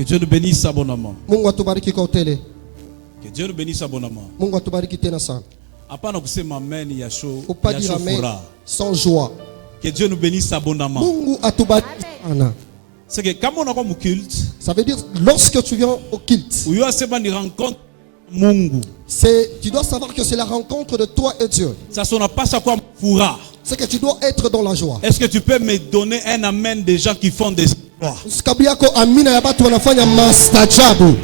Que Dieu nous bénisse abondamment. Mungu atubariki kwa utele. Que Dieu nous bénisse abondamment. Mungu atubariki tena sana. Hapana kusema amen ya show. Faut pas dire amen sans joie. Que Dieu nous bénisse abondamment. Mungu atubariki sana. C'est que quand on a comme culte, Ça veut dire lorsque tu viens au culte, où il y a une rencontre Mungu. tu dois savoir que c'est la rencontre de toi et Dieu. Ça sonne pas ça comme foura. C'est que tu dois être dans la joie. Est-ce que tu peux me donner un amen des gens qui font des exploits? Usikabiliako amina ya watu wanafanya maajabu.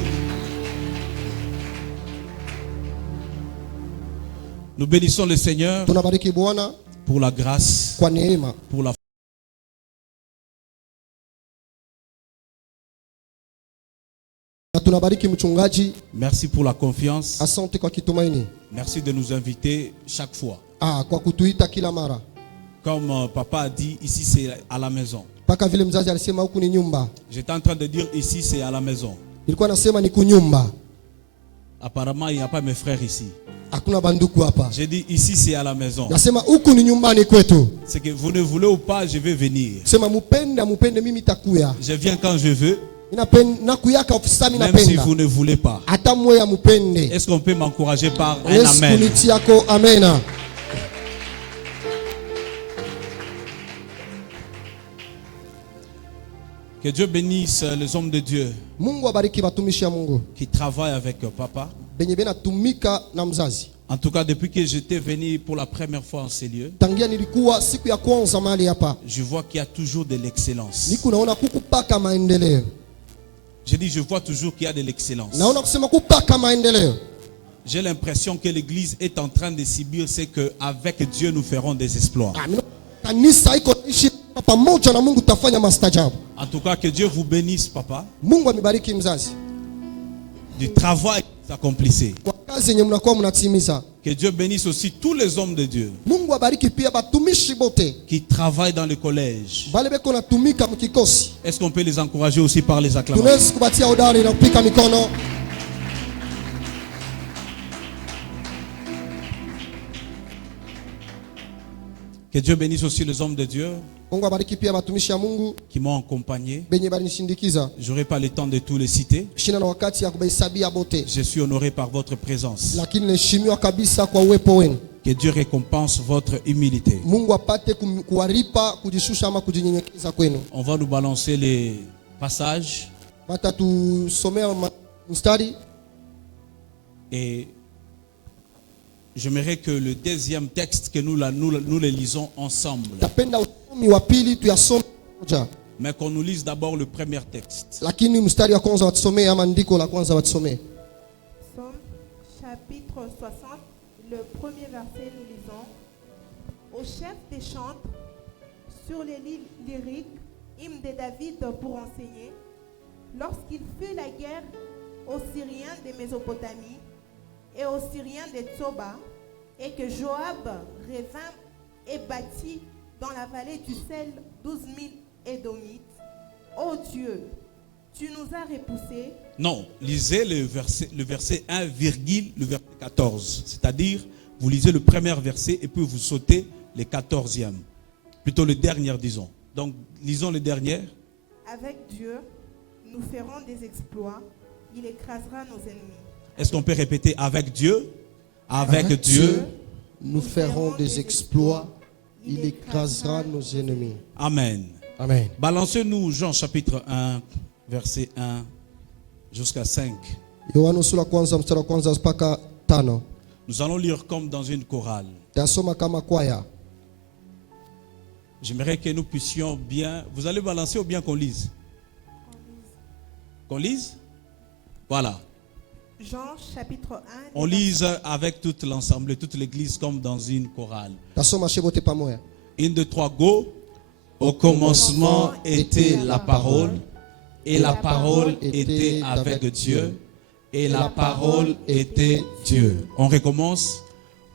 Nous bénissons le Seigneur Tunabariki Bwana pour la grâce, kwa neema, pour la na tunabariki mchungaji. merci pour la confiance. Asante kwa kitumaini. Merci de nous inviter chaque fois. Kwa kutuita kila mara. Comme papa a dit, ici c'est à la maison. Paka vile mzazi alisema huku ni nyumba. J'étais en train de dire ici c'est à la maison. Nilikuwa nasema ni kunyumba. Apparemment il n'y a pas mes frères ici. Hakuna banduku hapa. J'ai dit ici c'est à la maison. Nasema huku ni nyumbani kwetu. C'est que vous ne voulez ou pas, je vais venir. Sema mupende mimi takuya. Je viens quand je veux. Même si vous ne voulez pas. Est-ce qu'on peut m'encourager par un amen? Que Dieu bénisse les hommes de Dieu qui travaillent avec papa. En tout cas, depuis que j'étais venu pour la première fois en ces lieux, je vois qu'il y a toujours de l'excellence. Je dis, je vois toujours qu'il y a de l'excellence. J'ai l'impression que l'Église est en train de subir ce qu'avec Dieu nous ferons des exploits. En tout cas, que Dieu vous bénisse, papa, du travail que vous accomplissez. Que Dieu bénisse aussi tous les hommes de Dieu qui travaillent dans le collège. Est-ce qu'on peut les encourager aussi par les acclamations? Que Dieu bénisse aussi les hommes de Dieu qui m'ont accompagné. Je n'aurai pas le temps de tous les citer. Je suis honoré par votre présence. Que Dieu récompense votre humilité. On va nous balancer les passages. Et j'aimerais que le deuxième texte que nous le lisons ensemble. Mais qu'on nous lise d'abord le premier texte. Somme chapitre 60, le premier verset, nous lisons: au chef des chantres, sur les lyriques, hymne de David pour enseigner, lorsqu'il fut la guerre aux Syriens de Mésopotamie et aux Syriens de Tsoba, et que Joab revint et bâtit dans la vallée du sel 12 000 Édomites. Ô Dieu, tu nous as repoussés. Non, lisez le verset 1, le verset 14. C'est-à-dire, vous lisez le premier verset et puis vous sautez le 14e. Plutôt le dernier, disons. Donc, lisons le dernier. Avec Dieu, nous ferons des exploits. Il écrasera nos ennemis. Est-ce qu'on peut répéter avec Dieu? Avec Dieu, nous ferons des exploits. Il écrasera nos ennemis. Amen. Amen. Balancez-nous Jean chapitre 1, verset 1 jusqu'à 5. Nous allons lire comme dans une chorale. J'aimerais que nous puissions bien... Vous allez balancer ou bien qu'on lise? Qu'on lise? Voilà. Jean chapitre 1. On lise avec toute l'ensemble, toute l'église comme dans une chorale. 1, 2, 3, go. Au commencement était la parole, et la parole était avec Dieu, et la parole était Dieu. On recommence.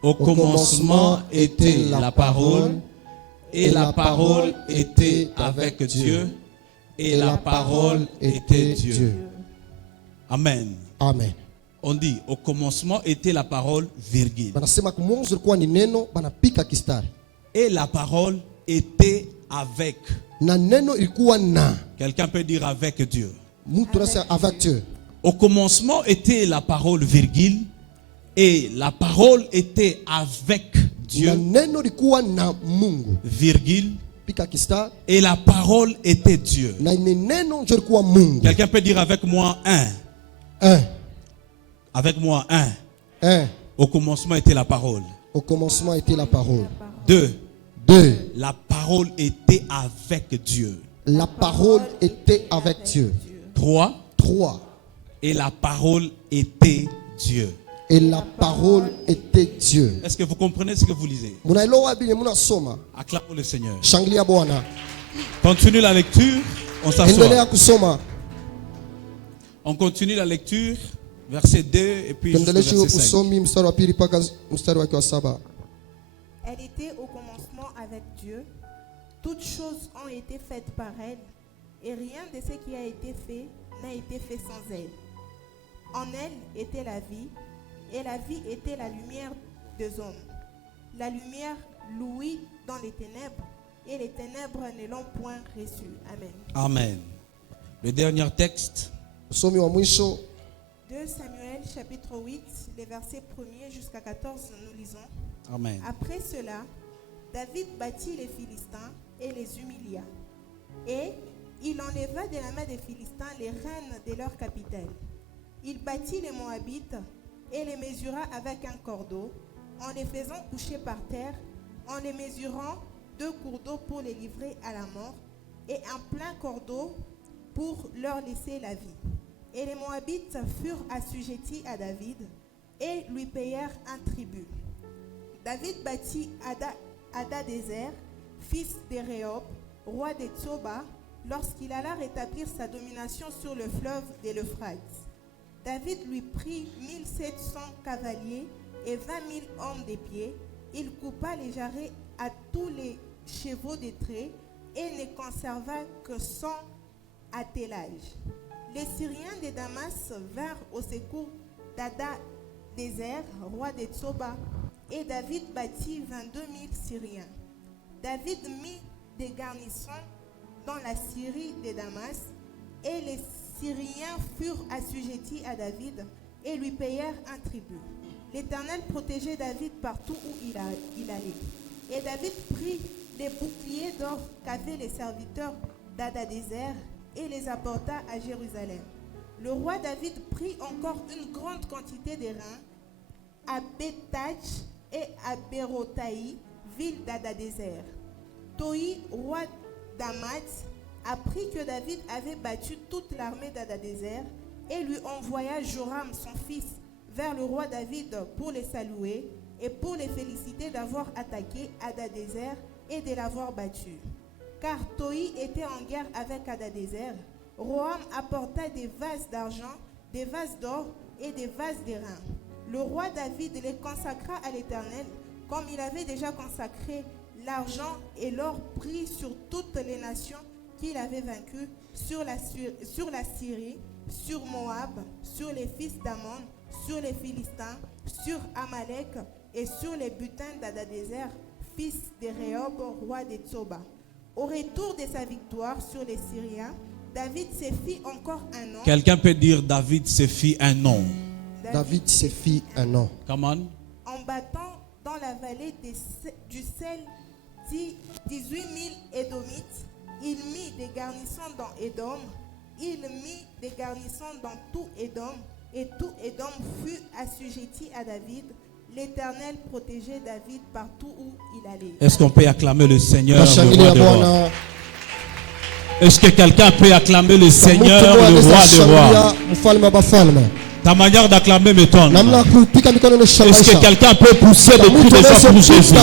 Au commencement était la parole, et la parole était avec Dieu, et la parole était Dieu. Amen. Amen. On dit, au commencement était la parole, virgule. Et la parole était avec. Quelqu'un peut dire avec Dieu. avec Dieu. Au commencement était la parole, virgule, et la parole était avec Dieu, virgule, et la parole était Dieu. Quelqu'un peut dire avec moi un. Avec moi un. Au commencement était la parole. Au commencement était la parole. 2. La parole était avec Dieu. La parole était avec Dieu. 3. Et la parole était Dieu. Et la parole était Dieu. Est-ce que vous comprenez ce que vous lisez? Acclamons le Seigneur. Continue la lecture. On s'assoit. On continue la lecture. Verset 2 et puis verset 5. Elle était au commencement avec Dieu. Toutes choses ont été faites par elle. Et rien de ce qui a été fait n'a été fait sans elle. En elle était la vie. Et la vie était la lumière des hommes. La lumière louit dans les ténèbres. Et les ténèbres ne l'ont point reçue. Amen. Amen. Le dernier texte. 2 Samuel chapitre 8, les versets 1er jusqu'à 14, nous lisons. Amen. Après cela, David battit les Philistins et les humilia. Et il enleva de la main des Philistins les rênes de leurs capitaines. Il battit les Moabites et les mesura avec un cordeau, en les faisant coucher par terre, en les mesurant 2 cours d'eau pour les livrer à la mort, et un plein cordeau pour leur laisser la vie. Et les Moabites furent assujettis à David et lui payèrent un tribut. David bâtit Hadadézer, fils d'Éréob, roi des Tsoba, lorsqu'il alla rétablir sa domination sur le fleuve de l'Euphrate. David lui prit 1700 cavaliers et 20 000 hommes des pieds. Il coupa les jarrets à tous les chevaux des traits et ne conserva que 100 attellages. Les Syriens de Damas vinrent au secours d'Hadadézer, roi des Tsoba, et David bâtit 22 000 Syriens. David mit des garnisons dans la Syrie de Damas, et les Syriens furent assujettis à David et lui payèrent un tribut. L'Éternel protégeait David partout où il allait. Et David prit les boucliers d'or qu'avaient les serviteurs d'Hadadézer et les apporta à Jérusalem. Le roi David prit encore une grande quantité de reins à Bethach et à Bérotaï, ville d'Hadadézer. Toi, roi d'Hamath, apprit que David avait battu toute l'armée d'Hadadézer et lui envoya Joram, son fils, vers le roi David pour les saluer et pour les féliciter d'avoir attaqué Hadadézer et de l'avoir battu. Car Toi était en guerre avec Hadadézer. Roham apporta des vases d'argent, des vases d'or et des vases d'airain. Le roi David les consacra à l'Éternel, comme il avait déjà consacré l'argent et l'or pris sur toutes les nations qu'il avait vaincues, sur la Syrie, sur Moab, sur les fils d'Ammon, sur les Philistins, sur Amalek et sur les butins d'Hadadézer, fils d'Éréob, roi des Tsoba. Au retour de sa victoire sur les Syriens, David se fit encore un nom. Quelqu'un peut dire David se fit un nom. David se fit un nom. Come on. En battant dans la vallée du sel 18 000 Édomites, il mit des garnisons dans Édom, il mit des garnisons dans tout Édom, et tout Édom fut assujetti à David. L'Éternel protégeait David partout où il allait. Est-ce qu'on peut acclamer le Seigneur, le roi des rois? Est-ce que quelqu'un peut acclamer le Seigneur, le roi des rois? Ta manière d'acclamer m'étonne. Est-ce que quelqu'un peut pousser des cris de joie pour Jésus?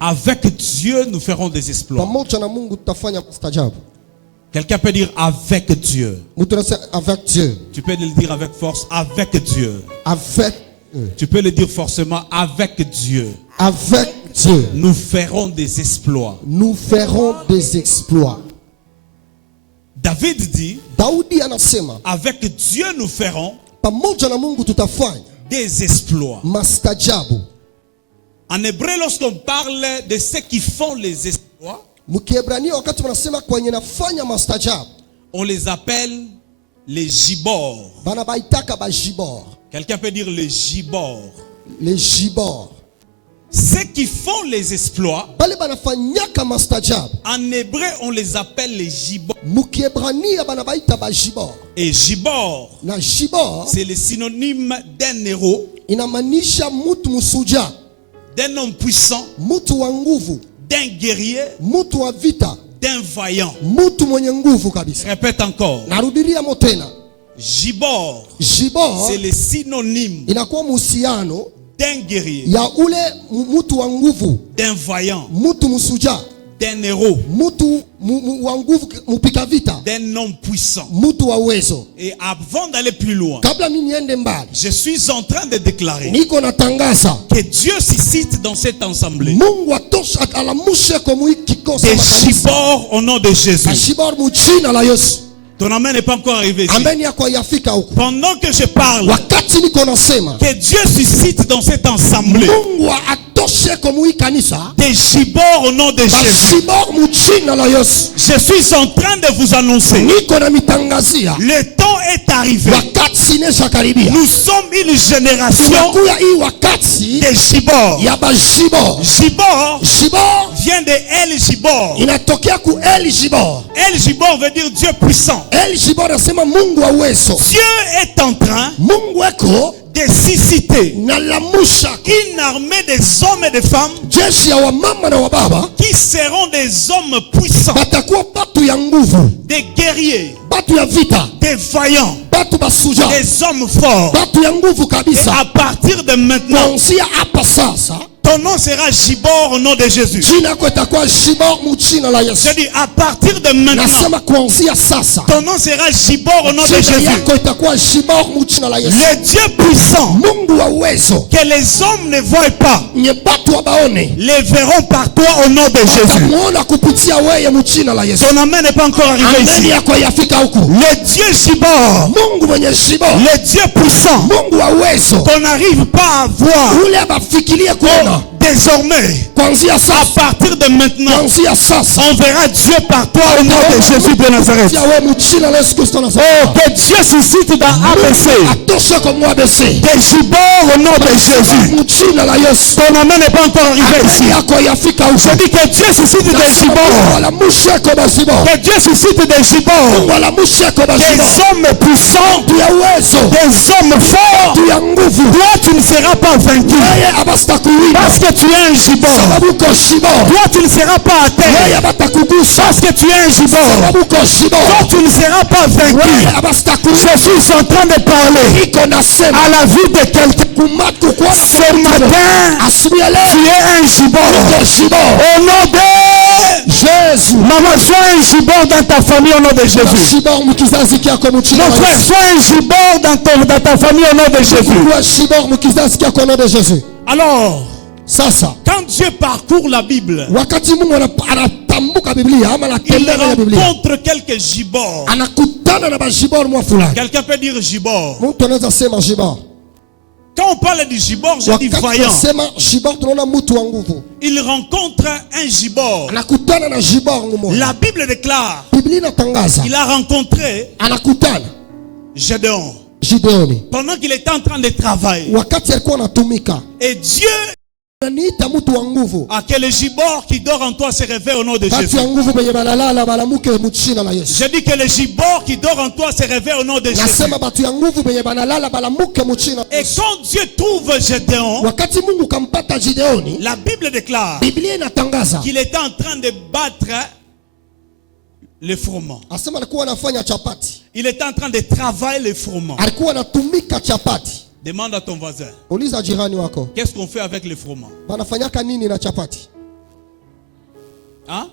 Avec Dieu, nous ferons des exploits. Quelqu'un peut dire avec Dieu. Avec Dieu. Tu peux le dire avec force, avec Dieu. Avec Tu peux le dire forcément, avec Dieu. Avec Dieu. Nous ferons des exploits. Nous ferons des exploits. David dit, avec Dieu nous ferons des exploits. En hébreu, lorsqu'on parle de ceux qui font les exploits, on les appelle les gibords. Quelqu'un peut dire les gibords. Les gibords. Ceux qui font les exploits, en hébreu, on les appelle les gibords. Et gibor, c'est le synonyme d'un héros, d'un homme puissant, d'un guerrier, d'un vaillant. Répète encore. Gibor, c'est le synonyme d'un guerrier, d'un vaillant, d'un héros, d'un homme puissant. Et avant d'aller plus loin, je suis en train de déclarer que Dieu suscite dans cette assemblée des gibords au nom de Jésus. Ton amen n'est pas encore arrivé ici. Pendant que je parle, que Dieu suscite dans cette assemblée des gibords au nom de Jésus. Je suis en train de vous annoncer, le temps est arrivé. Nous sommes une génération des gibords. Gibor vient de El Gibor. El Gibor veut dire Dieu puissant. Dieu est en train de susciter une armée des hommes et des femmes qui seront des hommes puissants, des guerriers, des vaillants, des hommes forts. Et à partir de maintenant, ton nom sera Gibor au nom de Jésus. Je dis à partir de maintenant, ton nom sera Gibor au nom de Jésus. Le Dieu puissant que les hommes ne voient pas, les verront par toi au nom de Jésus. Ton amen n'est pas encore arrivé ici. Le Dieu Gibor, le Dieu puissant qu'on n'arrive pas à voir désormais, à partir de maintenant, on verra Dieu par toi au nom de Jésus de Nazareth. Oh, que Dieu suscite dans ABC des gibords au nom de Jésus. Ton amen n'est pas encore arrivé ici. Je dis que Dieu suscite des gibords. Que Dieu suscite des gibords. Des hommes puissants. Des hommes forts. Toi, tu ne seras pas vaincu. Parce que tu es un gibor. Toi, tu ne seras pas à terre. Parce que tu es un gibor. Toi, tu ne seras pas vaincu. Je suis en train de parler à la vie de quelqu'un. Ce matin, tu es un gibor. Au nom de Jésus. Maman, sois un gibor dans ta famille au nom de Jésus. Mon frère, sois un gibor dans ta famille au nom de Jésus. Alors, quand Dieu parcourt la Bible, il rencontre quelques gibords. Quelqu'un peut dire gibor. Quand on parle du gibor, je dis vaillant. Il rencontre un gibor. La Bible déclare qu'il a rencontré Gédéon pendant qu'il était en train de travailler. Et Dieu a que le gibor qui dort en toi se réveille au nom de Jésus. Je dis que le gibor qui dort en toi se réveille au nom de Jésus. Et quand Dieu trouve Gédéon, la Bible déclare qu'il était en train de battre le froment. Il était en train de travailler le froment. Demande à ton voisin. Qu'est-ce qu'on fait avec le froment? Hein?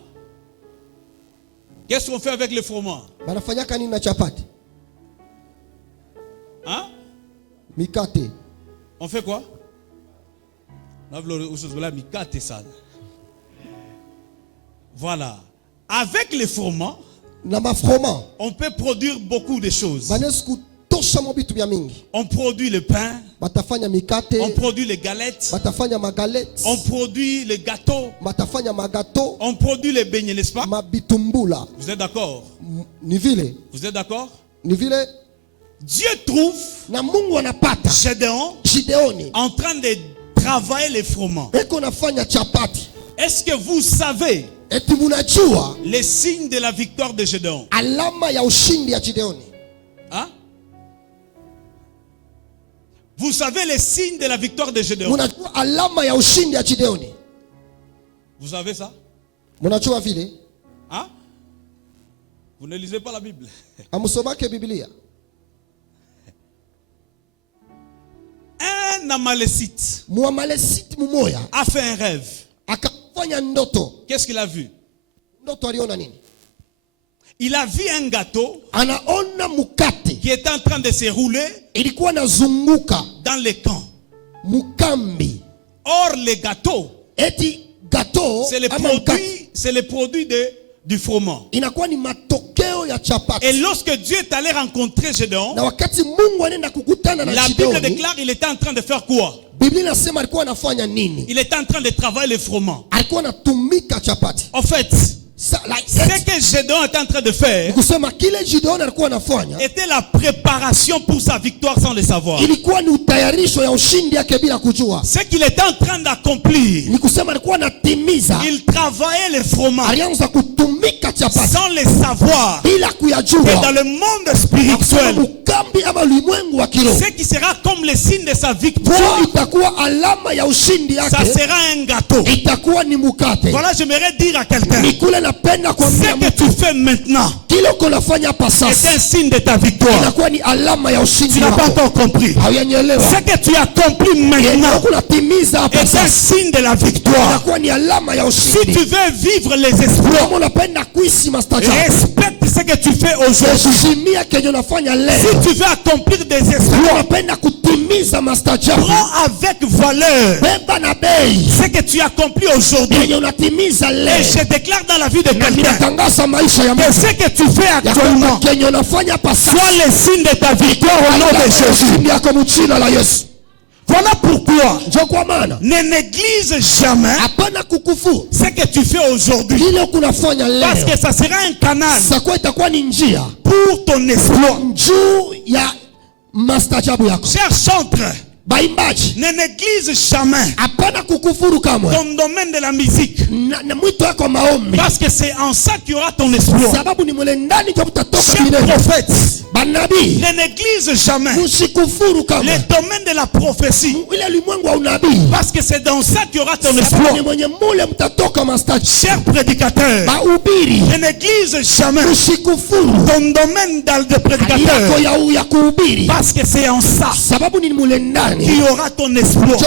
Qu'est-ce qu'on fait avec le froment? Hein? On fait quoi? Voilà. Avec le froment, on peut produire beaucoup de choses. On produit le pain. batafanya mikate, on produit les galettes, batafanya magalette, on produit les gâteaux, batafanya magato, on produit les beignets, n'est-ce pas? Mabitumbula. Vous êtes d'accord? Ni vile. Vous êtes d'accord? Ni vile. Dieu trouve na Mungu anapata Gideoni en train de travailler les froment. Eko nafanya chapati. Est-ce que vous savez eti munajua les signes de la victoire de Gideon? Alama ya ushindi ya Gideoni. Hein? Vous savez les signes de la victoire de Gideon? Munajua alama ya ushindi ya Gideoni. Vous savez ça? Munajua vile? Hein? Vous ne lisez pas la Bible. Amusomake Biblia. Un Amalécite a fait un rêve. Qu'est-ce qu'il a vu? Il a vu un gâteau qui était en train de se rouler dans les camps. Or, les gâteaux, c'est le produit du froment. Et lorsque Dieu est allé rencontrer Gédéon, la Bible déclare qu'il était en train de faire quoi? Il était en train de travailler le froment. En fait, ce que Gédéon était en train de faire était la préparation pour sa victoire sans le savoir. Ce qu'il était en train d'accomplir, il travaillait le froment sans le savoir. Et dans le monde spirituel, ce qui sera comme le signe de sa victoire, ça sera un gâteau. Voilà, j'aimerais dire à quelqu'un, ce que tu fais maintenant est un signe de ta victoire. Tu n'as pas encore compris. Ce que tu accomplis maintenant est un signe de la victoire. Si tu veux vivre les exploits, respecte ce que tu fais aujourd'hui. Si tu veux accomplir des exploits, prends avec valeur ce que tu accomplis aujourd'hui. Et je déclare dans la vie de quelqu'un que ce que tu fais actuellement soit le signe de ta victoire au nom de Jésus. Voilà pourquoi ne néglige jamais ce que tu fais aujourd'hui, parce que ça sera un canal pour ton exploit. Cher chantre, ne néglige jamais ton domaine de la musique, parce que c'est en ça qu'il y aura ton exploit. Cher prophète, ne néglige jamais le domaine de la prophétie, parce que c'est dans ça qu'il y aura ton exploit. Cher prédicateur, ne néglige jamais ton domaine de prédicateur, parce que c'est en ça qu'il y aura ton exploit.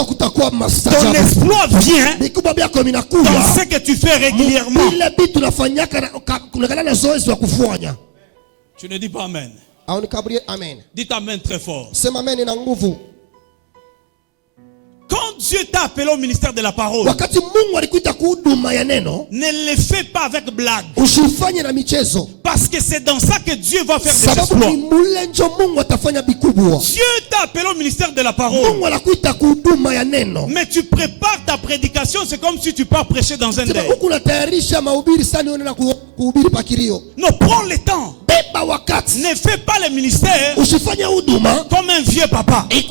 Ton exploit vient dans ce que tu fais régulièrement. Tu ne dis pas amen. Dites amen très fort. Quand Dieu t'a appelé au ministère de la parole, ne le fais pas avec blague, parce que c'est dans ça que Dieu va faire des exploits. Dieu t'a appelé au ministère de la parole, mais tu prépares ta prédication, c'est comme si tu pars prêcher dans un deuil. Non, prends le temps. Ne fais pas le ministère comme un vieux papa. Dieu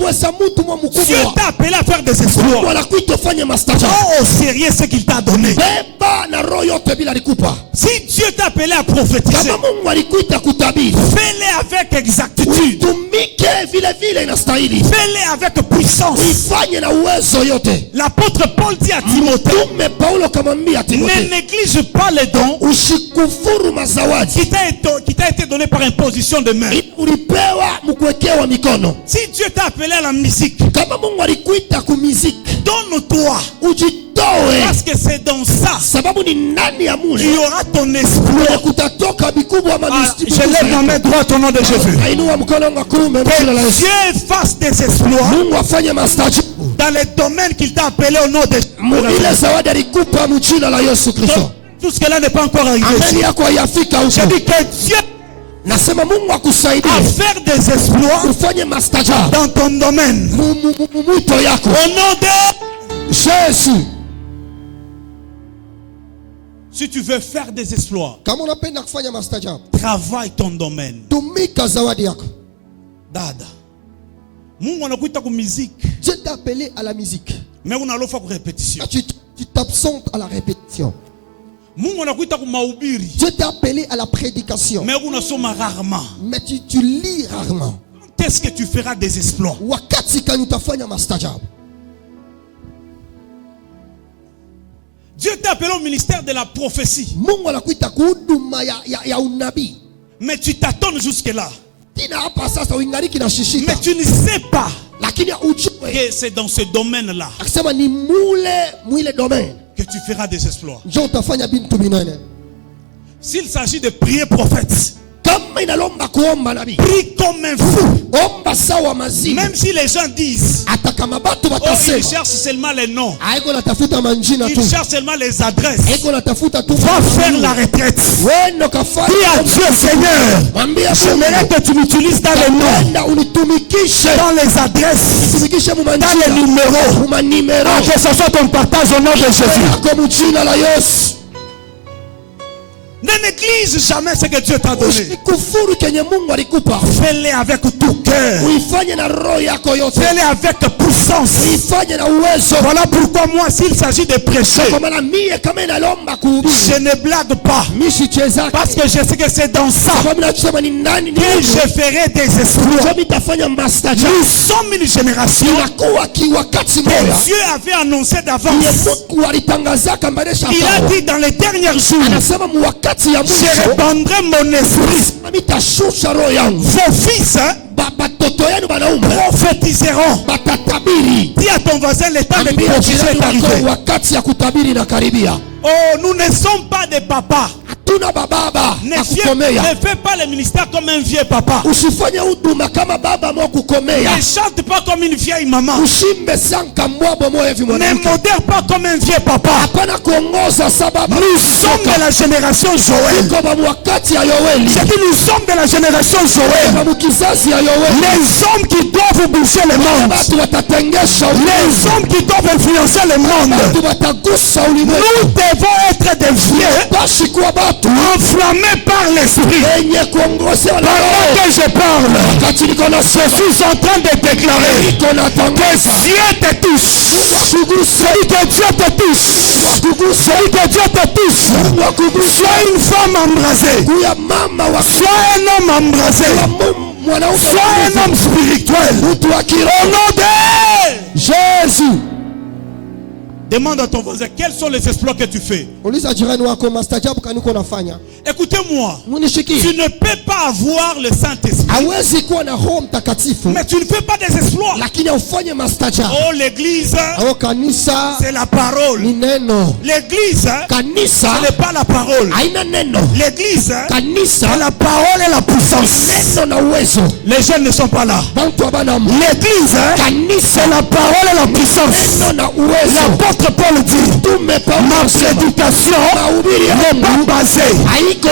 t'a appelé à faire des exploits. Prends au sérieux ce qu'il t'a donné. Si Dieu t'a appelé à prophétiser, fais-le avec exactitude. Fais-le avec puissance. L'apôtre Paul dit à Timothée, ne néglige pas les dons qui t'a été donné par imposition de main. Si Dieu t'a appelé à la musique, donne-toi, parce que c'est dans ça qu'il y aura ton exploit. Je lève ma main droite au nom de Jésus. Que Dieu fasse des exploits dans les domaines qu'il t'a appelé au nom de Jésus. Tout ce que là n'est pas encore arrivé. Je dis que Dieu à faire des exploits dans ton domaine. Au nom de Jésus. Si tu veux faire des exploits, travaille ton domaine. Dada. Dieu t'a appelé à la musique. Mais on a l'offre de répétition. Tu t'absentes à la répétition. Dieu t'a appelé à la prédication. Mais on a rarement. Mais tu lis rarement. Qu'est-ce que tu feras des exploits? Dieu t'a appelé au ministère de la prophétie. Mais tu t'attends jusque-là. Mais tu ne sais pas que c'est dans ce domaine-là que tu feras des exploits. S'il s'agit de prier prophète, prie comme un fou. Même si les gens disent, oh, ils cherchent seulement les noms, ils cherchent seulement les adresses, va faire la retraite. Dis à Dieu, Seigneur, j'aimerais que tu m'utilises dans les noms, dans les adresses, dans les numéros, que ce soit ton partage au nom de Jésus. Ne néglige jamais ce que Dieu t'a donné. Fais-le avec tout cœur. Fais-le avec puissance. Voilà pourquoi moi, s'il s'agit de prêcher, je ne blague pas. Parce que je sais que c'est dans ça que je ferai des exploits. Nous sommes une génération que Dieu avait annoncé d'avance. Il a dit dans les derniers jours, je répandrai mon esprit. Vos fils prophétiseront. Dis à ton voisin, le temps de prophétiser est arrivé. Oh, nous ne sommes pas des papas. Ne fais pas le ministère comme un vieux papa. Ne chante pas comme une vieille maman. Ne modère pas comme un vieux papa. Nous sommes de la génération Joël. J'ai dit nous sommes de la génération Joël. Les hommes qui doivent bouger le monde. Les hommes qui doivent influencer le monde. Nous devons être des vieux enflammés par l'esprit. Pendant que je parle, je suis en train de déclarer que Dieu te touche. Celui que Dieu te touche. Celui que Dieu te touche. Sois une femme embrasée. Sois un homme embrasé. Sois un homme spirituel. Au nom de Jésus. Demande à ton voisin, quels sont les exploits que tu fais? Écoutez-moi, tu ne peux pas avoir le Saint-Esprit, mais tu ne fais pas des exploits. Oh, l'église, c'est la parole. L'église, ce n'est pas la parole. L'église, c'est la parole et la puissance. Les jeunes ne sont pas là. L'église, c'est la parole et la puissance. L'apôtre Paul dit, ma prédication n'est pas basée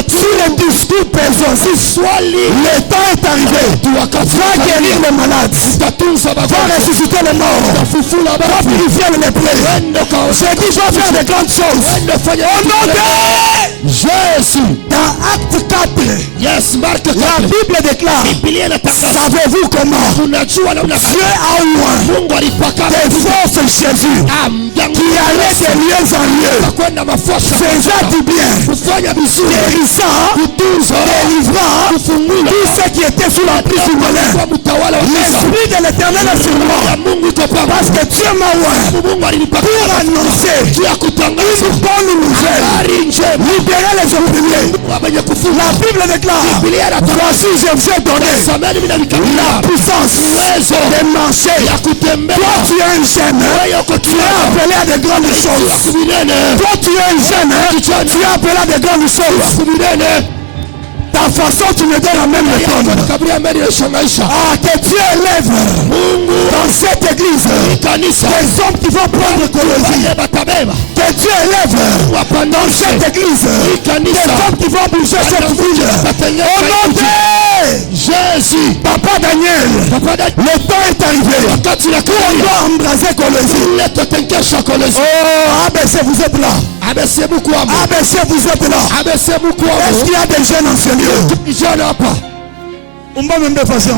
sur les discours persuasifs. Le temps est arrivé. Va guérir les malades. Va ressusciter les morts. Va purifier les plaies. J'ai dit, je vais faire de grandes choses. Au nom de Jésus. Dans Acte 4, la Bible déclare, savez-vous comment Dieu a loin des forces Jésus qui allait de lieu en lieu, faisant du bien, guérissant, délivrant tout ce qui était sous l'emprise du malin. L'Esprit de l'Éternel est sur moi, parce que Dieu m'a oint pour annoncer une bonne nouvelle, libérer les opprimés. La Bible déclare, voici je vous ai donné la puissance de marcher. Toi tu es un jeune, tu es appelé à de grandes choses. Toi tu es un jeune, tu es appelé à de grandes choses. Ta façon, tu me donnes la même méthode. Ah, que Dieu élève dans cette église des hommes qui vont prendre Colosie. Que Dieu élève dans cette église des hommes qui vont bouger cette ville. Au nom de Jésus. Papa Daniel, le temps est arrivé. Quand tu l'as doit embraser Colosie. Oh, ABC, vous êtes là. ABC, vous êtes là. Est-ce qu'il y a des jeunes en ce lieu? Je n'ai pas. On va me faire ça.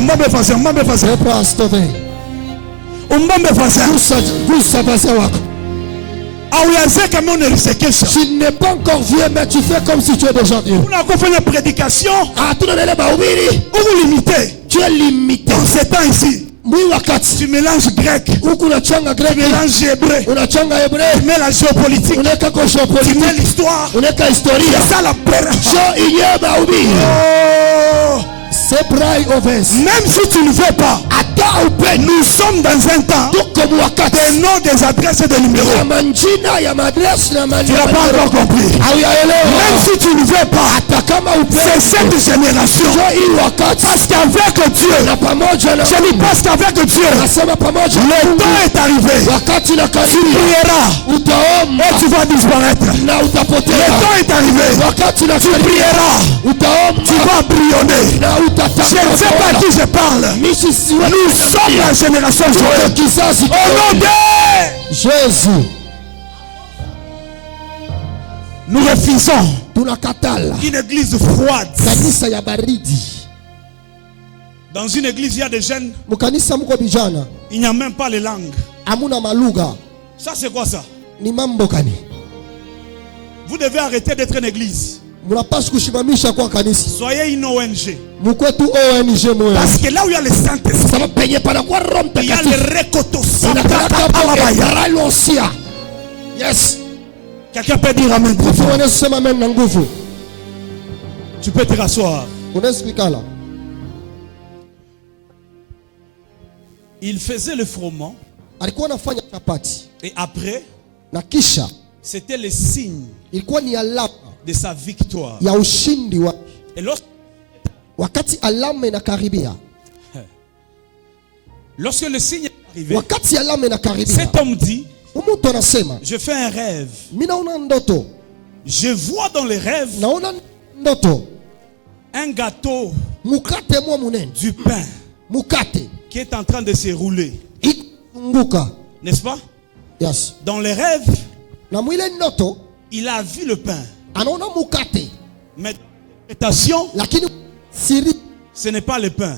Tu n'es pas encore vieux, mais tu fais comme si tu es déjà vieux. On a fait la prédication. Où vous limitez. Tu es limité. Dans ces temps ici. Tu mélanges grec. Tu mélanges hébreu. Tu mets la géopolitique. Tu mets l'histoire. C'est ça la même si tu ne veux pas, nous sommes dans un temps des noms, des adresses et des numéros. Tu n'as pas encore compris. Même si tu ne veux pas, c'est cette génération. Parce qu'avec Dieu, je dis parce qu'avec Dieu, le temps est arrivé. Tu prieras et tu vas disparaître. Le temps est arrivé. Tu prieras, tu vas brillonner. Je ne sais pas à qui je parle. Nous sommes la génération Joël. Au nom de Jésus. Nous refusons une église froide. Dans une église, il y a des jeunes. Il n'y a même pas les langues. Ça, c'est quoi ça? Vous devez arrêter d'être une église. Soyez une ONG. Parce que là où il y a le Saint-Esprit, il y a le récotos. Yes. Quelqu'un peut dire amen. Tu peux te rasseoir. Il faisait le froment. Et après, c'était le signe de sa victoire. Et lorsque le signe est arrivé, cet homme dit: je fais un rêve. Je vois dans les rêves un gâteau, du pain qui est en train de se rouler. N'est-ce pas? Yes. Dans les rêves, il a vu le pain. Mais l'interprétation, ce n'est pas le pain,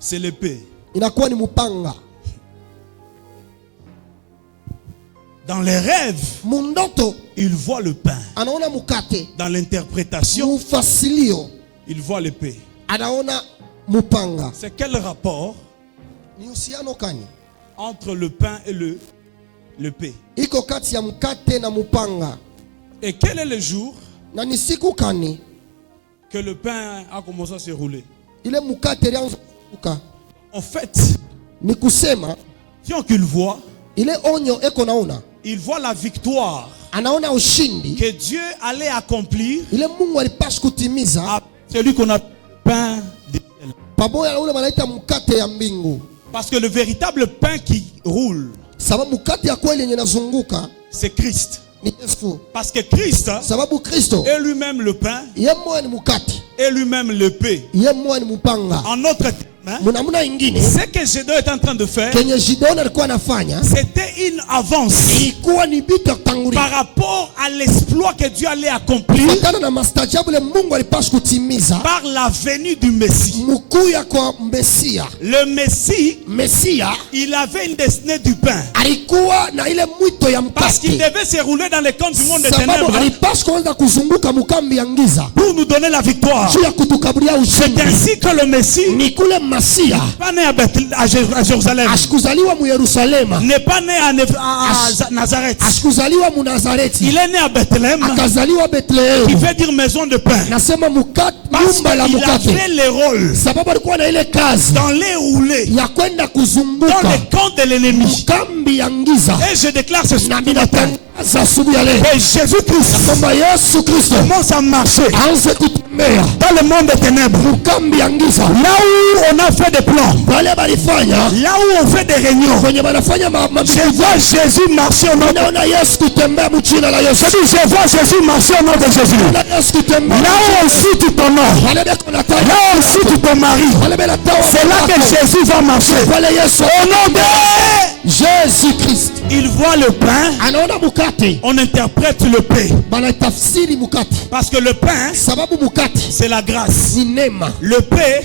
c'est l'épée. Dans les rêves, il voit le pain. Dans l'interprétation, il voit l'épée. C'est quel rapport entre le pain et l'épée? Et quel est le jour que le pain a commencé à se rouler? En fait, si on qu'il voit, il voit la victoire que Dieu allait accomplir à celui qu'on a pain du ciel. Parce que le véritable pain qui roule, c'est Christ. Parce que Christ est lui-même le pain et lui-même l'épée. En autre terme, ce que Gédéon est en train de faire, c'était une avance par rapport à l'exploit que Dieu allait accomplir par la venue du Messie. Le Messie, il avait une destinée du pain. Parce qu'il devait se rouler dans les camps du monde des ténèbres pour nous donner la victoire. C'est ainsi que le Messie pas né à Jérusalem, n'est pas né à Nazareth. Il est né à Bethléem, qui veut dire maison de pain. Parce qu'il avait les rôles dans les roulés, dans les camps de l'ennemi. Et je déclare ce matin, et Jésus-Christ commence à marcher dans le monde des ténèbres. Là où on a fait des plans, là où on fait des réunions, je vois Jésus marcher au nom de Jésus. Je vois Jésus marcher au nom de Jésus. Là où on cite ton nom, là où on cite ton mari, c'est là que Jésus va marcher. Au nom de Jésus-Christ. Il voit le pain, on interprète le pain. Parce que le pain, c'est la grâce. Le pain,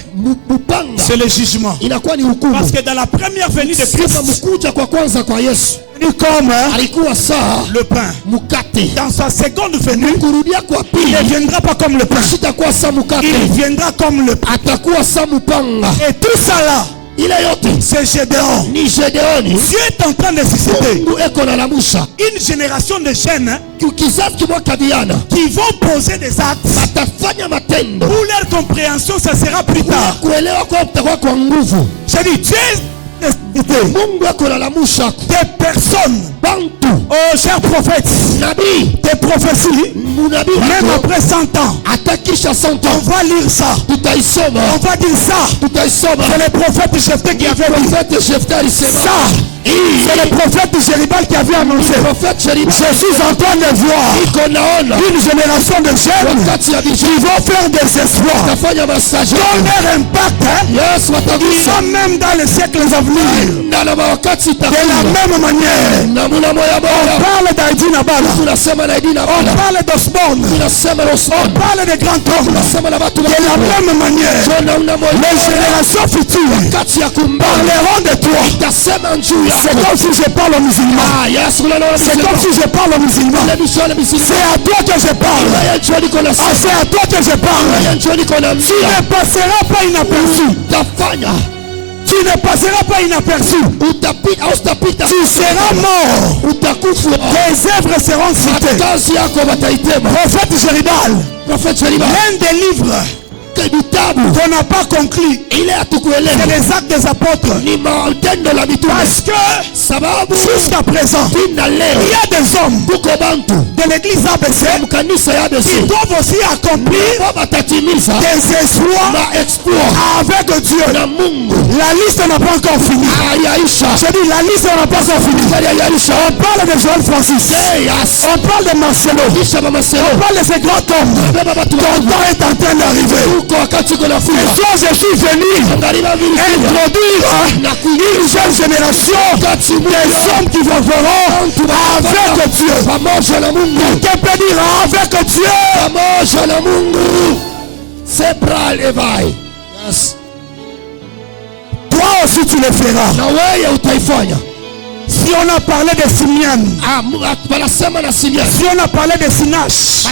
c'est le jugement. Parce que dans la première venue de Christ, comme le pain, dans sa seconde venue, il ne viendra pas comme le pain, il viendra comme le pain. Et tout ça là, c'est Gédéon. Dieu est en train de susciter une génération de jeunes qui vont poser des actes où leur compréhension, ça sera plus tard. J'ai dit, Dieu des personnes, oh cher prophète, des prophéties, même après 100 ans, on va lire ça, on va dire ça. C'est le prophète Jephthé qui avait dit ça. C'est le prophète Jéribal qui avait annoncé. Je suis en train de voir une génération de jeunes qui vont faire des espoirs. Dans leur impact, ils sont même dans les siècles à venir. De la même manière, on parle d'Aïdi Nabala, on parle d'Osborne, on parle de grands hommes. De la même manière, les générations futures parleront de toi. C'est comme si je parle aux musulmans. C'est comme si je parle aux musulmans. C'est à toi que je parle. C'est à toi que je parle. Tu ne passeras pas inaperçu. Tu ne passeras pas inaperçu. Tu seras mort. Tes œuvres seront citées. Prophète Jéribal, l'un des livres qu'on n'a pas conclu, c'est les actes des apôtres. Parce que jusqu'à présent, il y a des hommes de l'église ABC qui doivent aussi accomplir des exploits avec Dieu. La liste n'a pas encore fini. Je dis, la liste n'a pas encore fini. On parle de Joël Francis, on parle de Marcelo, on parle de ces grands hommes. Ton temps est en train d'arriver. Et toi, je suis venu introduire une jeune génération des hommes qui vont faire avec Dieu. Quelqu'un peut dire avec Dieu. Toi aussi tu le feras. Si on a parlé de Simeon, si on a parlé de Sinache,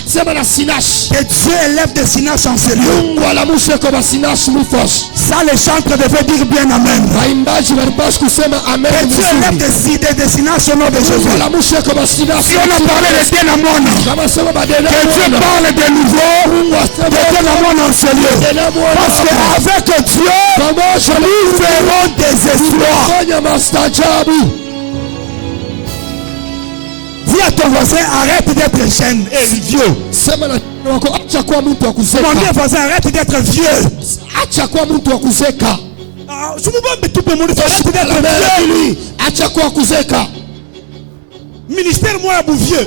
que Dieu élève des Sinache en sérieux. Ça les chantres devaient dire bien amen. Que Dieu élève des Sinache au nom de Jésus. Si on a parlé de Denamon, que Dieu parle de nouveau de Denamon en sérieux. Parce qu'avec Dieu, nous ferons des exploits. Dis à ton voisin, arrête d'être jeune et vieux. Mon vieux voisin, arrête d'être vieux. Je ne peux pas me tout le monde arrête d'être vieux. Ministère, moi, à vieux.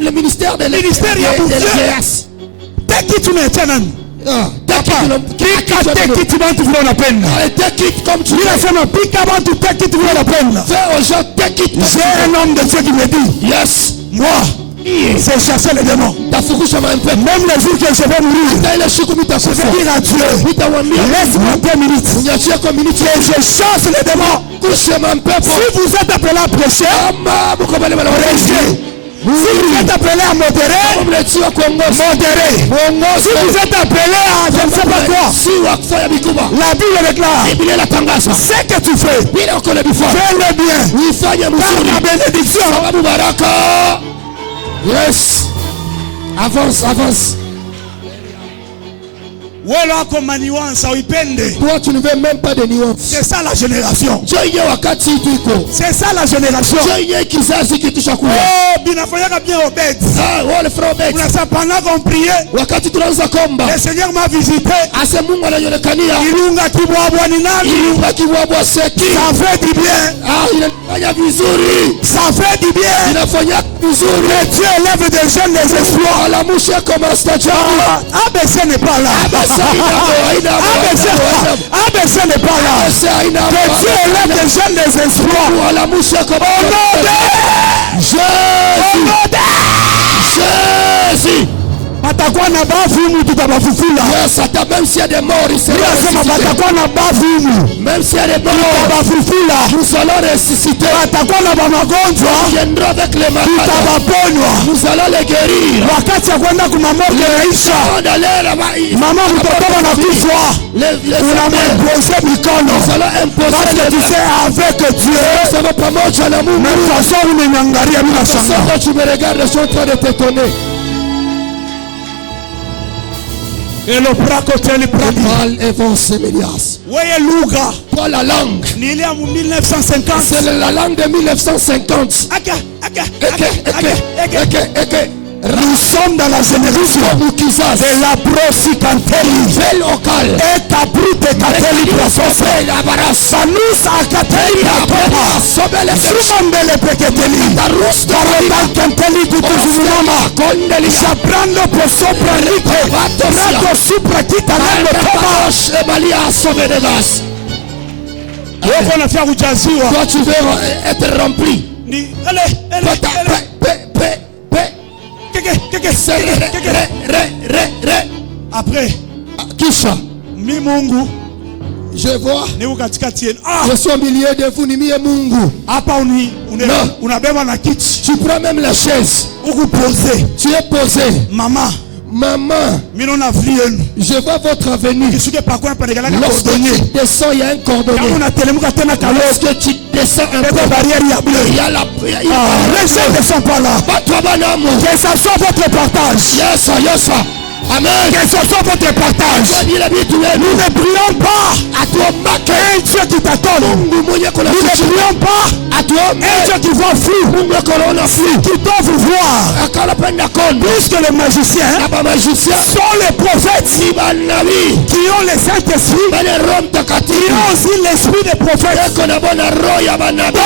Le ministère de ministère, il y a vieux. Take it to me, Chanan. Take it to la peine. J'ai un homme de Dieu qui me dit, yes, moi, c'est chasser les démons. Même le jour que je vais mourir, je vais dire à Dieu, laisse-moi 2 minutes que je chasse les démons. Si vous êtes appelé à prêcher, prêchez. vous êtes appelé à modérer, modérez. Si vous êtes appelé à je ne sais pas quoi, la Bible déclare, c'est que tu fais, fais-le bien. Par la bénédiction. Yes. Avance. Toi, tu ne veux même pas de nuances. C'est ça la génération. C'est ça la génération. Oh, bien Obed. Le frère Obed. Pendant qu'on priait, le Seigneur m'a visité. Ça fait du bien. Ça fait du bien. Mais Dieu élève des jeunes des espoirs. ABC n'est pas là. ABC n'est pas là. Que Dieu élève des jeunes des espoirs. Au nom de Jésus. Patakwa na bavumu tutabafufula. Yes, même s'il y a des morts, il sera ressuscité. Patakwa na bavumu. Même s'il y a des morts, tutabafufula. Nous allons ressusciter. Patakwa na bamagonjwa. Viendra avec les malades. Tutabaponywa. Nous allons les guérir. Wakati ya kwenda kuna morgue yaisha. Mama mtoto anakufa. Unamwimposer mikono. Nous allons imposer les tu sais avec Dieu. Ça va pas moja na Mungu. Même façon unaniangalia mimi nashangaa. Quand tu me regardes, je suis en train de t'étonner. Et le bracoteli pradi. Mal avancé, Mélias. Weye lugha. Toi la langue. Ni ile ya 1950. C'est la langue de 1950. Nous sommes dans la génération de la prosikanteli. Vel local. Et tabrite kateli prasosa. Sanus akateli atoba. Sumambele peketeli. Darota kanteli kutuzumama. Kondeli. Shabrando poso pralite. Rato supra kita nando toba. Emalia sovenevas. Toi tu veux être rempli. Après, Kisha, mi Mungu, je vois, je suis au milieu de vous, ni mie Mungu. Unabeba na kiti. Tu prends même la chaise. Tu es posé. Maman, je vois votre avenir. Lorsque tu descends, il y a un cordonnier. Lorsque tu descends un peu, il y a la les gens ne sont pas là. Que ça soit votre partage. Yes. Amen. Que ce soit votre partage. Nous ne prions pas à toi, un Dieu qui t'attend. Nous ne prions pas à toi, un Dieu qui voit flou, qui doit vous voir. Puisque les magiciens sont les prophètes qui ont le Saint-Esprit, qui ont aussi l'esprit des prophètes. Donc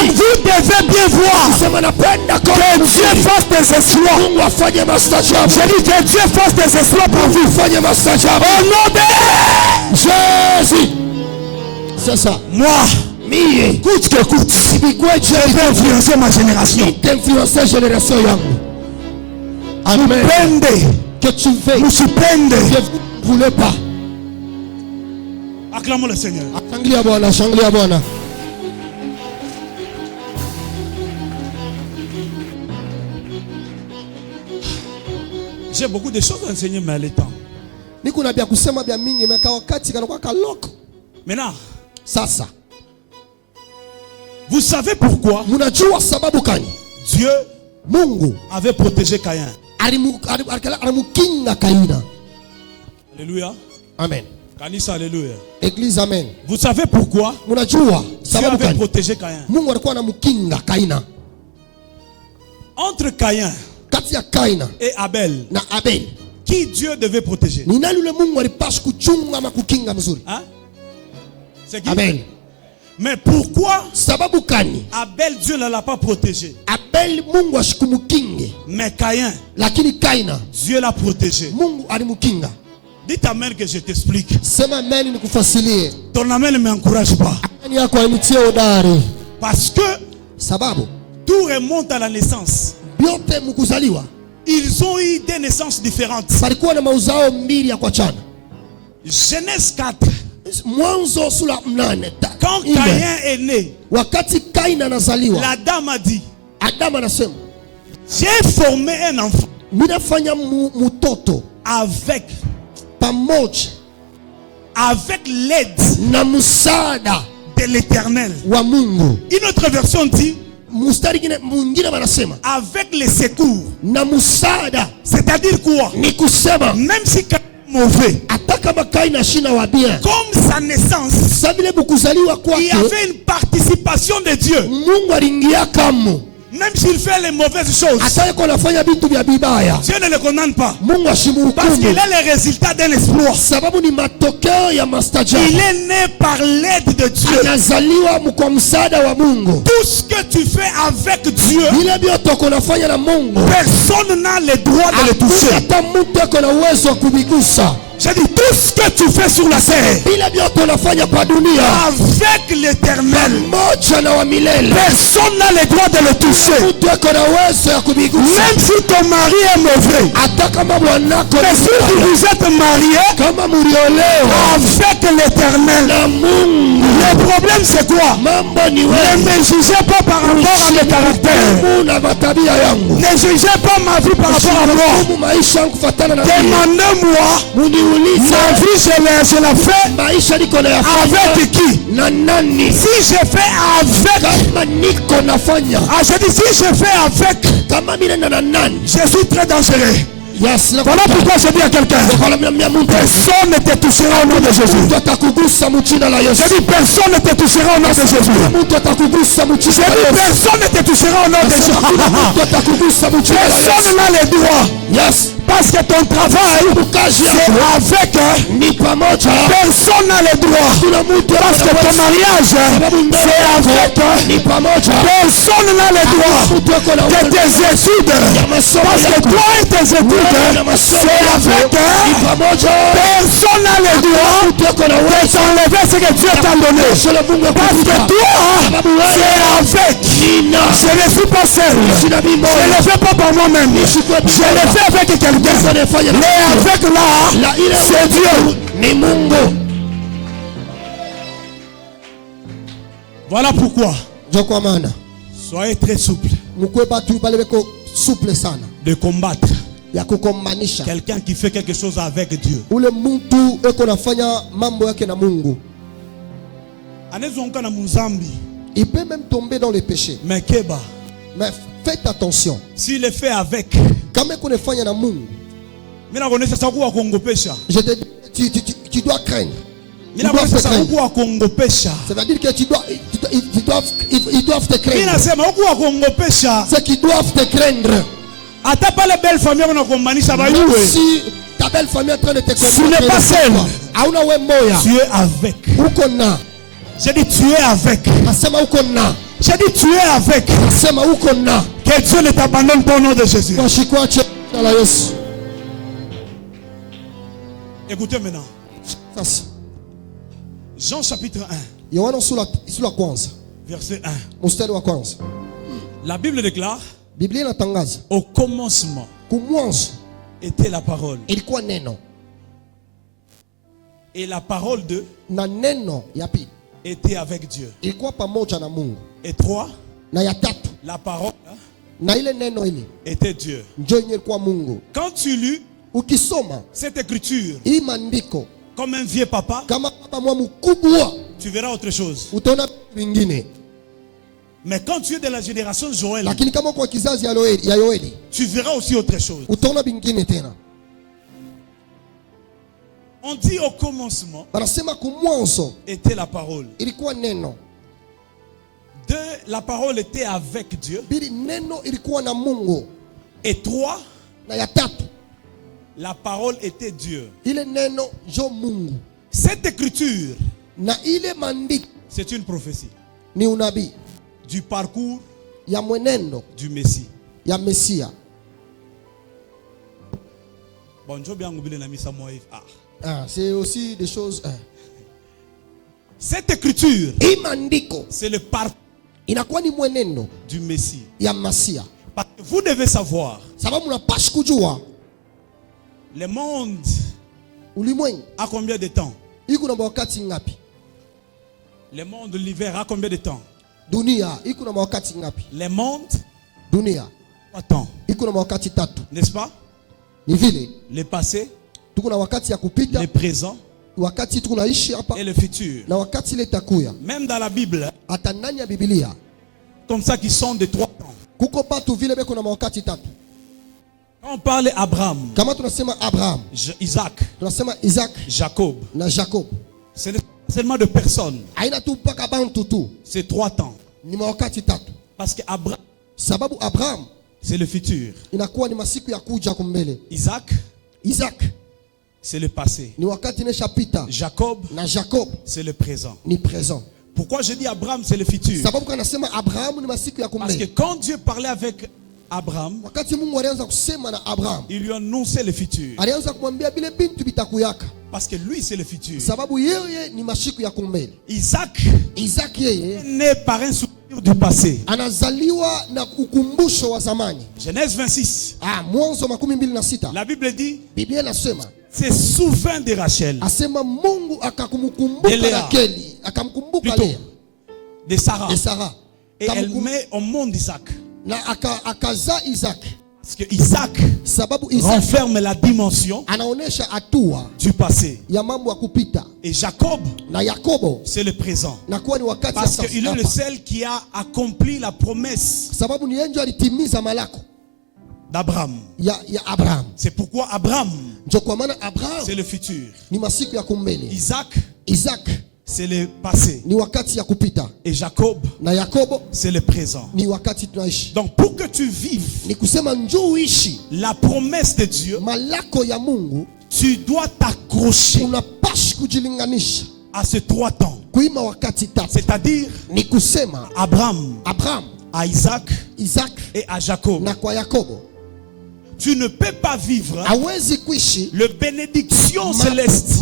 vous devez bien voir que Dieu fasse des exploits. Je dis que Dieu fasse des exploits pour vous. Au nom de Jésus. C'est ça. Moi, écoute que écoute. Je vais influencer ma génération. T'influencer génération yangu. Amen. Que tu fais. Que vous ne voulez pas. Acclamons le Seigneur. Shanglia Bwana. J'ai beaucoup de choses à enseigner, mais le temps. Maintenant, vous savez pourquoi Dieu avait protégé Caïn. Alléluia. Amen. Kanisa, alléluia. Église, amen. Vous savez pourquoi Dieu avait protégé Caïn. Entre Caïn et Abel, qui Dieu devait protéger? Hein? C'est qui? Abel. Mais pourquoi Abel, Dieu ne l'a pas protégé? Mais Caïn, Dieu l'a protégé. Dites amen que je t'explique. Ton amen ne m'encourage pas. Parce que tout remonte à la naissance. Ils ont eu des naissances différentes. Genèse 4. Quand Caïn est né, la dame a dit, J'ai formé un enfant avec l'aide de l'Éternel. Une autre version dit avec les secours. C'est-à-dire quoi? Même si quelqu'un est mauvais, comme sa naissance, il y avait une participation de Dieu. Même s'il fait les mauvaises choses, Dieu ne le condamne pas. Parce qu'il est le résultat d'un exploit. Il est né par l'aide de Dieu. Tout ce que tu fais avec Dieu, personne n'a le droit de le toucher. J'ai dit tout ce que tu fais sur la terre avec l'Éternel, personne n'a le droit de le toucher. Même si ton mari est mauvais, mais si vous êtes marié avec l'Éternel, le problème c'est quoi? Ne me jugez pas par rapport à mes caractères, ne jugez pas ma vie par rapport à moi. Demandez-moi ma vie, je la fais avec qui? Si je fais avec, je dis si je fais avec, je suis très dangereux. Voilà pourquoi je dis à quelqu'un, personne ne te touchera au nom de Jésus. Je dis personne ne te touchera au nom de Jésus. Je dis personne ne te touchera au nom de Jésus. Personne n'a le droit. Parce que ton travail c'est avec, personne n'a le droit. Parce que ton mariage c'est avec, personne n'a le droit. Que tes études, parce que toi et tes études c'est avec, personne n'a le droit de t'enlever ce que Dieu t'a donné. Parce que toi c'est avec. Je ne suis pas seul. Je ne le fais pas par moi-même. Je le fais avec quelqu'un. Mais avec là, c'est Dieu. Voilà pourquoi soyez très souple de combattre quelqu'un qui fait quelque chose avec Dieu. Il peut même tomber dans les péchés. Mais faites attention. S'il est fait avec, je te dis, tu dois craindre. C'est-à-dire que ils doivent te craindre. Ceux qui doivent te craindre. Si ta belle famille est en train de te combattre, tu n'es pas seul. Tu es avec. J'ai dit tu es avec. J'ai dit tu es avec. Que Dieu ne t'abandonne pas au nom de Jésus. Écoutez maintenant. Jean chapitre 1. Verset 1. La Bible déclare. Au commencement était la parole. Et la parole de était avec Dieu. Et 3. La parole était Dieu. Quand tu lis cette écriture comme un vieux papa, tu verras autre chose. Mais quand tu es de la génération Joël, tu verras aussi autre chose. On dit au commencement était la parole. La parole était avec Dieu. Et 3, la parole était Dieu. Cette écriture, c'est une prophétie du parcours du Messie. C'est aussi des choses. Cette écriture, c'est le parcours du Messie. Parce que vous devez savoir, le monde a combien de temps? Le monde, l'hiver a combien de temps? Le monde Attends. N'est-ce pas? Le passé, le présent et le futur. Même dans la Bible, comme ça qui sont de 3 temps. Quand on parle d'Abraham, Isaac, Jacob, ce n'est pas seulement de personnes. C'est 3 temps. Parce que Abraham, c'est le futur. Isaac, c'est le passé. Jacob, c'est le présent. Pourquoi je dis Abraham, c'est le futur? Parce que quand Dieu parlait avec Abraham, il lui annonçait le futur. Parce que lui, c'est le futur. Isaac est né par un souvenir du passé. Genèse 26. La Bible dit, c'est souverain de Rachel, de Léa, plutôt, de Sarah. Et elle met au monde Isaac. Parce que Isaac renferme la dimension du passé. Et Jacob, c'est le présent. Parce qu'il est le seul qui a accompli la promesse d'Abraham. C'est pourquoi Abraham, c'est le futur. Isaac, c'est le passé. Et Jacob, c'est le présent. Donc pour que tu vives la promesse de Dieu, tu dois t'accrocher à ces 3 temps. C'est-à-dire à Abraham, à Isaac et à Jacob. Tu ne peux pas vivre le bénédiction céleste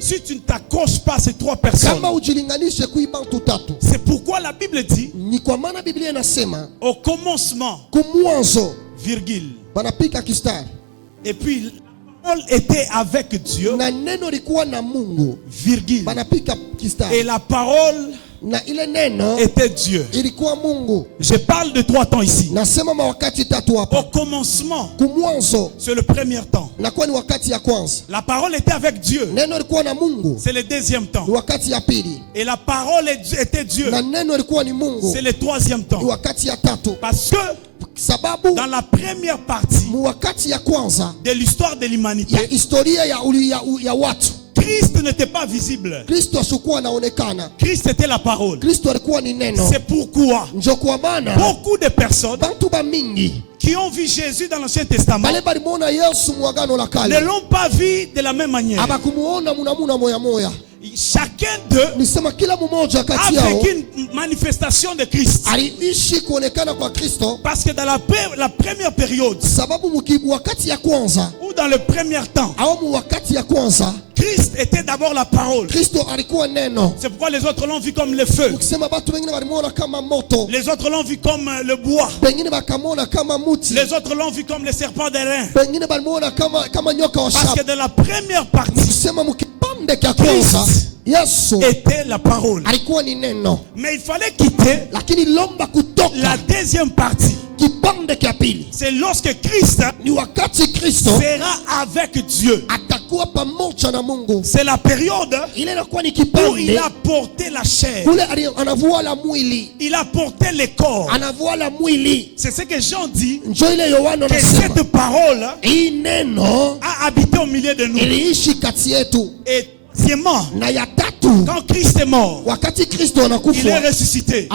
si tu ne t'accroches pas à ces 3 personnes. C'est pourquoi la Bible dit au commencement, virgule. Et puis la parole était avec Dieu, virgule. Et la parole était Dieu. Je parle de 3 temps ici. Au commencement, c'est le premier temps. La parole était avec Dieu, c'est le deuxième temps. Et la parole était Dieu, c'est le 3e temps. Parce que dans la première partie de l'histoire de l'humanité, Christ n'était pas visible. Christ était la parole. C'est pourquoi beaucoup de personnes qui ont vu Jésus dans l'Ancien Testament ne l'ont pas vu de la même manière. Chacun d'eux a vécu une manifestation de Christ. Parce que dans la première période, ou dans le premier temps, Christ était d'abord la parole. C'est pourquoi les autres l'ont vu comme le feu. Les autres l'ont vu comme le bois. Les autres l'ont vu comme le serpent d'airain. Parce que dans la première partie, Christ était la parole. Mais il fallait quitter la deuxième partie. C'est lorsque Christ sera avec Dieu. C'est la période où il a porté la chair. Il a porté le corps. C'est ce que Jean dit, que cette parole a habité au milieu de nous. Et quand Christ est mort, il est ressuscité.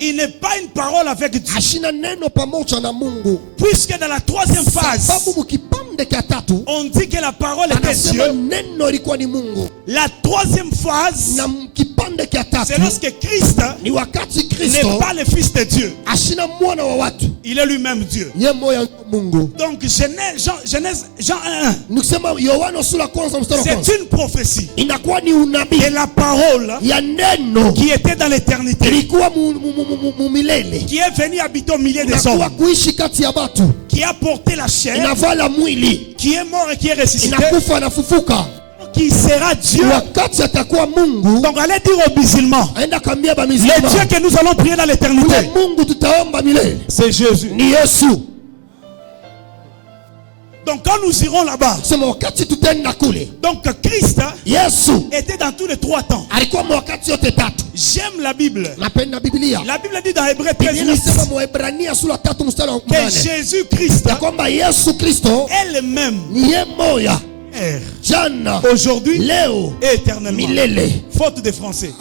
Il n'est pas une parole avec Dieu. Puisque dans la 3e phase, on dit que la parole était Dieu. La 3e phase, c'est lorsque Christ n'est pas le Fils de Dieu. Il est lui-même Dieu. Donc Jean 1, c'est une prophétie. Et la parole qui était dans l'éternité, qui est venue habiter au milieu des hommes, qui a porté la chair, qui est mort et qui est ressuscité. qui sera Dieu. Donc allez dire aux musulmans, le Dieu que nous allons prier dans l'éternité, c'est Jésus. Donc quand nous irons là-bas, donc Christ était dans tous les 3 temps. J'aime la Bible. La Bible dit dans Hébreux 13 que Jésus-Christ est le même aujourd'hui et éternellement. Faute de français.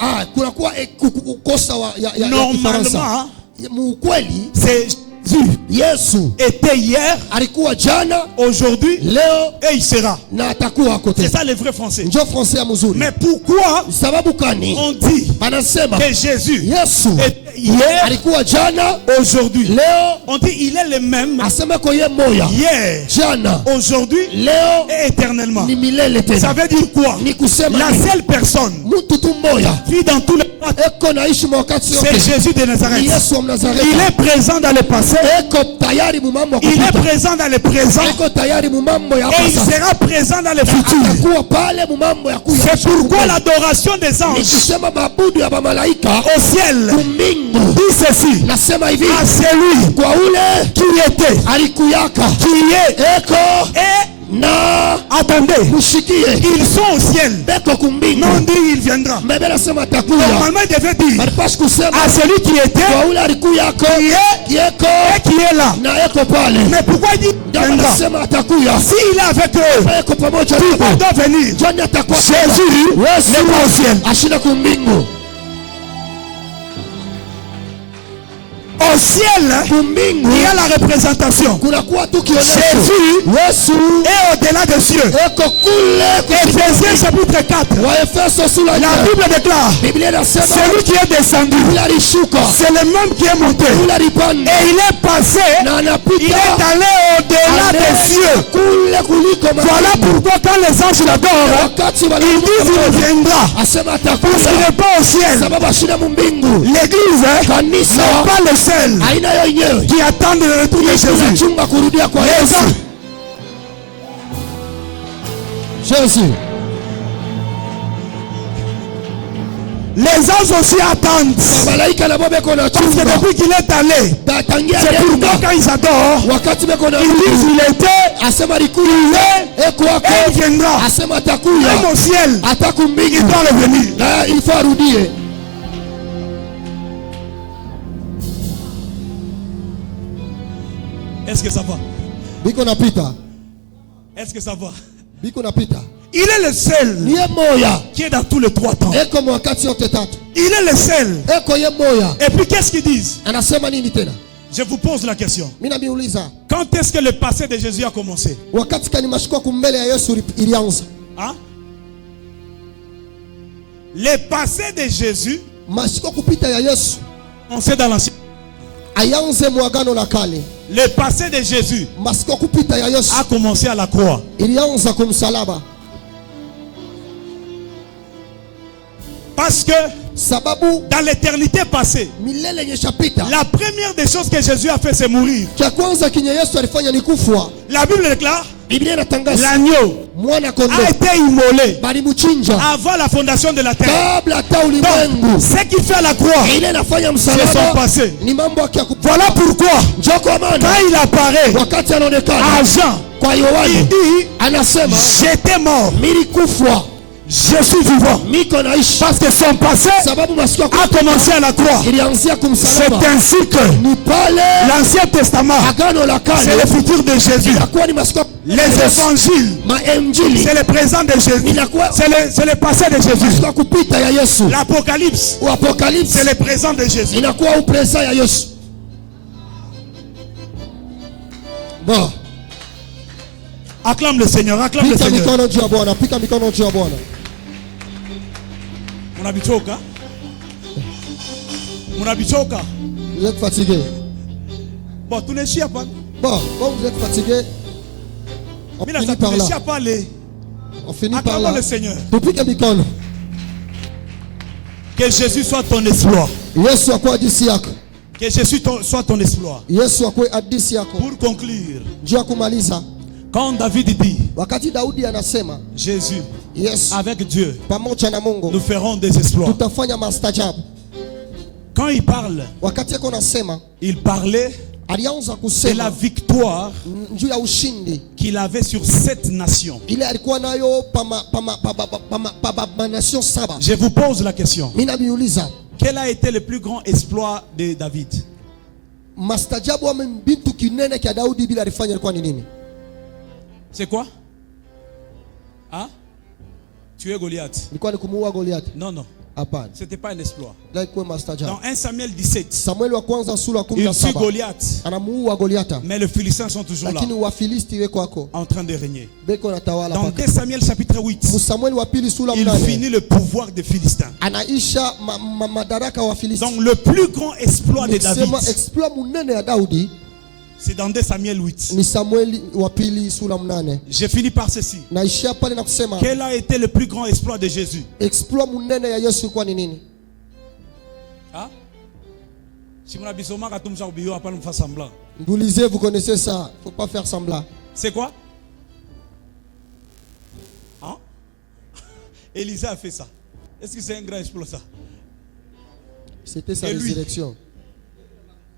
Normalement, c'est Jésus était hier, aujourd'hui et il sera. C'est ça le vrai français. Mais pourquoi on dit que Jésus est hier, aujourd'hui? On dit il est le même hier, aujourd'hui et éternellement. Ça veut dire quoi? La seule personne qui dans tous les temps, c'est Jésus de Nazareth. Il est présent dans le passé, il est présent dans le présent et il sera présent dans le futur. C'est pourquoi l'adoration des anges au ciel dit ceci à celui qui était, qui est et attendez, ils sont au ciel. Non dit il viendra. Normalement il devait dire à celui qui était, qui est et qui est là. Mais pourquoi il dit il viendra? S'il est avec eux, tout doit venir. Jésus n'est pas au ciel. Au ciel, il y a la représentation. Jésus est au-delà des cieux. Éphésiens chapitre 4. La Bible déclare, celui qui est descendu, c'est le même qui est monté. Et il est passé, il est allé au-delà des cieux. Voilà pourquoi quand les anges l'adorent, ils disent qu'il viendra. Parce qu'il n'est pas au ciel. L'église n'est pas le ciel qui attendent le retour de Jésus. Les anges aussi attendent. Parce que depuis qu'il est allé, c'est pourquoi quand ils adorent, ils disent il était, il est, et il viendra. Même au ciel, il doit revenir. Est-ce que ça va? Est-ce que ça va? Il est le seul qui est dans tous les 3 temps. Il est le seul. Et puis qu'est-ce qu'ils disent? Je vous pose la question. Quand est-ce que le passé de Jésus a commencé? Hein? Le passé de Jésus, on sait dans l'ancien. Le passé de Jésus a commencé à la croix. Parce que dans l'éternité passée, la première des choses que Jésus a fait, c'est mourir. La Bible déclare, l'agneau a été immolé avant la fondation de la terre. Donc, ce qu'il fait à la croix, c'est son passé. Voilà pourquoi, quand il apparaît à Jean, il dit, j'étais mort, je suis vivant. Parce que son passé a commencé à la croix. C'est ainsi que l'Ancien Testament, c'est le futur de Jésus. Les évangiles, c'est le présent de Jésus. C'est le passé de Jésus. L'Apocalypse, c'est le présent de Jésus. Bon. Acclame le Seigneur, acclame le Seigneur. Munabichoka. Vous êtes fatigué. Bon, tu n'es chiant pas. Bon, vous êtes fatigué. On finit par là. On finit par là. Le Seigneur. Que Jésus soit ton exploit. Que Jésus soit ton exploit. Pour conclure, quand David dit, Jésus avec Dieu, nous ferons des exploits. Quand il parle, il parlait de la victoire qu'il avait sur 7 nations. Je vous pose la question. Quel a été le plus grand exploit de David? C'est quoi? Hein? Tuer Goliath. Non, non. Ce n'était pas un exploit. Dans 1 Samuel 17, il tue Goliath. Mais les Philistins sont toujours là, en train de régner. Dans 2 Samuel chapitre 8, il finit le pouvoir des Philistins. Donc le plus grand exploit de David, c'est dans 2 Samuel 8. J'ai fini par ceci. Quel a été le plus grand exploit de Jésus? Ah? Vous lisez, vous connaissez ça. Il ne faut pas faire semblant. C'est quoi? Hein? Élisée a fait ça. Est-ce que c'est un grand exploit ça? C'était sa résurrection.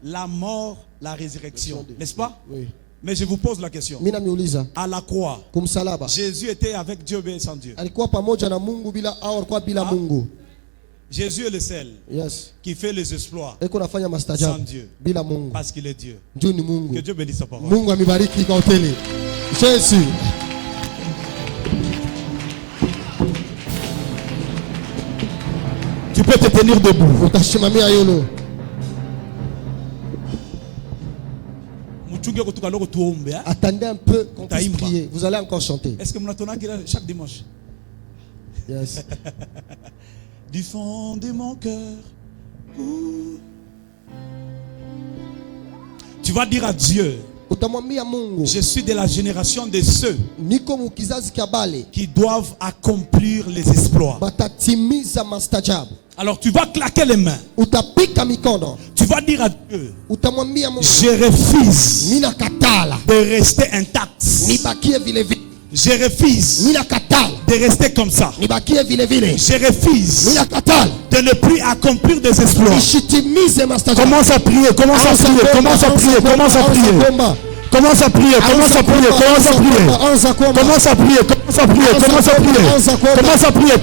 La mort, la résurrection, n'est-ce pas? Oui. Mais je vous pose la question. À la croix, Jésus était avec Dieu et sans Dieu. Jésus est le seul qui fait les exploits sans Dieu, parce qu'il est Dieu. Que Dieu bénisse sa parole. Jésus. Tu peux te tenir debout. Attendez un peu qu'on puisse prier. Vous allez encore chanter. Est-ce que vous entendez chaque dimanche? Yes. Du fond de mon cœur. Tu vas dire à Dieu: je suis de la génération de ceux qui doivent accomplir les exploits. Alors tu vas claquer les mains. Tu vas dire à Dieu: je refuse de rester intact. Je refuse de rester comme ça. Je refuse de ne plus accomplir des exploits. Commence à prier, commence à prier, commence à prier, commence à prier. Commence à prier, commence à prier, commence à prier. Commence à prier, commence à prier, commence à prier. Commence à prier.